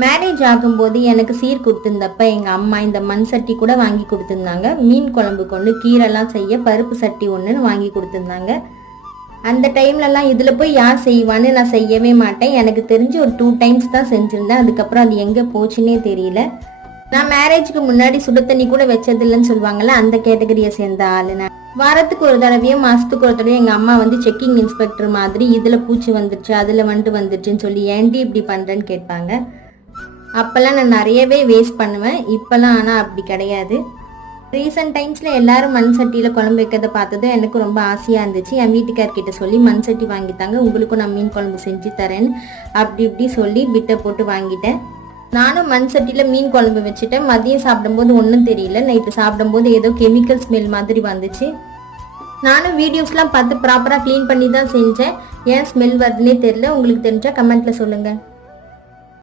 Marriage ஆகும்போது எனக்கு சீர் கொடுத்துருந்தப்ப எங்கள் அம்மா இந்த மண் சட்டி கூட வாங்கி கொடுத்துருந்தாங்க. மீன் குழம்பு கொண்டு கீரைலாம் செய்ய பருப்பு சட்டி ஒன்றுன்னு வாங்கி கொடுத்துருந்தாங்க. அந்த டைம்லலாம் இதில் போய் யார் செய்வான்னு நான் செய்யவே மாட்டேன். எனக்கு தெரிஞ்சு ஒரு 2 டைம்ஸ் தான் செஞ்சுருந்தேன். அதுக்கப்புறம் அது எங்கே போச்சுன்னே தெரியல. நான் மேரேஜுக்கு முன்னாடி சுடு தண்ணி கூட வச்சதில்லைன்னு சொல்லுவாங்கள்ல, அந்த கேட்டகரியை சேர்ந்த ஆளு நான். வாரத்துக்கு ஒரு தடவையும் மாதத்துக்கு ஒரு தடவையும் எங்கள் அம்மா வந்து செக்கிங் இன்ஸ்பெக்டர் மாதிரி இதில் பூச்சி வந்துருச்சு அதில் வந்துருச்சுன்னு சொல்லி ஏன்டி இப்படி பண்ணுறேன்னு கேட்பாங்க. அப்போல்லாம் நான் நிறையவே வேஸ்ட் பண்ணுவேன். இப்போல்லாம் ஆனால் அப்படி கிடையாது. ரீசெண்ட் டைம்ஸில் எல்லாரும் மண் சட்டியில் குழம்பு வைக்கிறத பார்த்ததும் எனக்கு ரொம்ப ஆசையாக இருந்துச்சு. என் வீட்டுக்கார்கிட்ட சொல்லி மண் சட்டி வாங்கித்தாங்க, உங்களுக்கும் நான் மீன் குழம்பு செஞ்சு தரேன்னு அப்படி இப்படி சொல்லி பிட்டை போட்டு வாங்கிட்டேன். நானும் மண் சட்டியில் மீன் குழம்பு வச்சுட்டேன். மதியம் சாப்பிடும்போது ஒன்றும் தெரியல, நைட்டு சாப்பிடும்போது ஏதோ கெமிக்கல் ஸ்மெல் மாதிரி வந்துச்சு. நானும் வீடியோஸ்லாம் பார்த்து ப்ராப்பராக க்ளீன் பண்ணி தான் செஞ்சேன். ஏன் ஸ்மெல் வருதுன்னே தெரியல. உங்களுக்கு தெரிஞ்சால் கமெண்ட்டில் சொல்லுங்கள்.